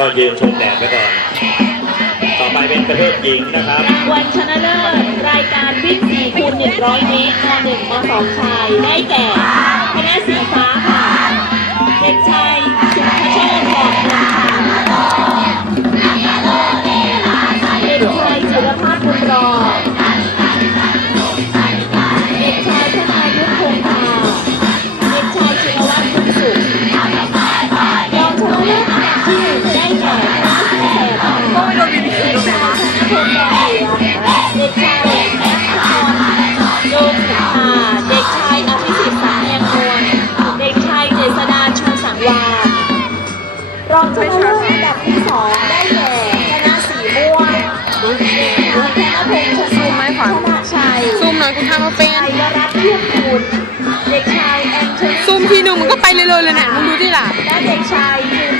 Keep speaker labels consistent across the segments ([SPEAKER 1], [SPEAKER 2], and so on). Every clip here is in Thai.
[SPEAKER 1] ก็ยืนชมแดดไปก่อน ต่อไปเป็นประเภทหญิงนะครับ
[SPEAKER 2] รางวัลชนะเลิศรายการวิ่ง4คูณ100เมตรม .1 ม .2 ชายได้แก่คณะสีฟ้า เด็กชายอภิสิทธิ์สามแยงนวลเด็กชายเจษดาชูสังวารองชนะเลิศอันดับที่สองได้แก่คณะสีม่วงเด็กชายธนพงษ์ช
[SPEAKER 3] ซูไหมขวัญ
[SPEAKER 2] ธนชัย
[SPEAKER 3] ซูมหน่อยกูทำมาเป็น
[SPEAKER 2] ชายวรัตน์เทียมคูณเด็กชายแอนโทนี
[SPEAKER 3] ซูมทีหนึ่งมันก็ไปเลยเลยเลยเนี่ยมึงดูดิล่ะ
[SPEAKER 2] และเด็กชายภู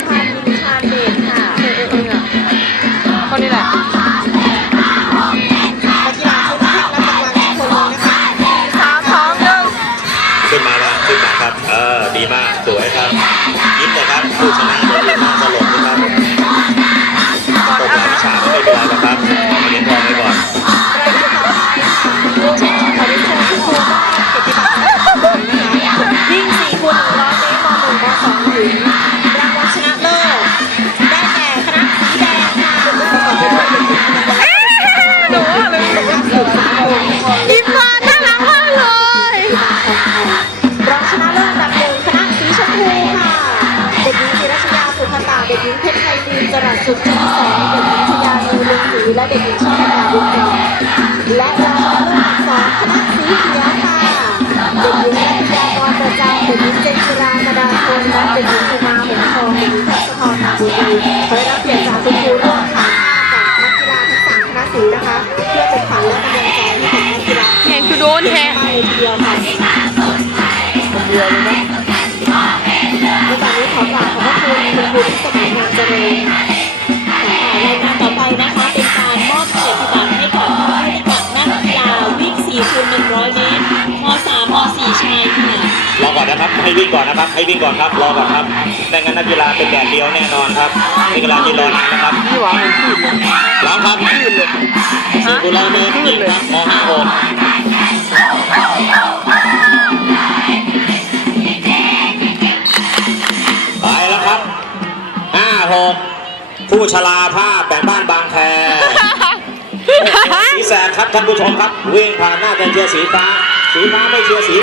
[SPEAKER 3] ออ
[SPEAKER 2] ดี
[SPEAKER 3] มา
[SPEAKER 1] กสวยครับยิ้มเลยครับผู้ชนะโดนยิ้มหน้าสลบ
[SPEAKER 3] นะ
[SPEAKER 1] ครับ
[SPEAKER 2] จรัสสุดแสงเด็กหญิงชยานีลุงศรีและเด็กหญิงชอบนาบุญกรและรองชนะเลิศอันดับสองคณะสีเขียวค่ะเด็กหญิงรัตยากรประจำเด็กหญิงเจนจิรากระดาษคนและเด็กหญิงสุมาหงทองเด็กหญิงทัศพรนาบุญดีขอได้รับเกียรติจากคุณครูร่วมค่ะกับนักกีฬาทั้งสามคณะสีนะคะ เพื่อเป็นขวัญและกำลังใจให้กับนักกีฬา
[SPEAKER 3] แข่งคือโดนแทะ
[SPEAKER 2] มากเลยทีเดียวค่ะคนเดียวเลยนะ ในตอนนี้ขอกราบขอบพระคุณคุณครูที่สมัยงานเจริญค่ะรายการต่อไปนะคะ เป็นการมอบเกียรติบัตรให้กับผู้ที่กับนักกีฬาวิ่ง4คูณ100 เมตรม3ม4ชายค่ะ
[SPEAKER 1] รอก่อนนะครับ ให้วิ่งก่อนนะครับ ให้วิ่งก่อนครับ รอก่อนครับไม่งั้นนักกีฬาเป็นแดดเดียวแน่นอนครับนักกีฬายืนรอนานนะครับ
[SPEAKER 3] นี่หว่ามันขึ้นเลย
[SPEAKER 1] ร้องครับสี่กุลาเมตรหญิงครับมห้าหก ห้าหกผู้ชราภาพแบ่งบ้านบางแคสีแสดครับท่านผู้ชมครับ วิ่งผ่านหน้าเป็นเชียร์สีฟ้า สีฟ้าไม่เชียร์สี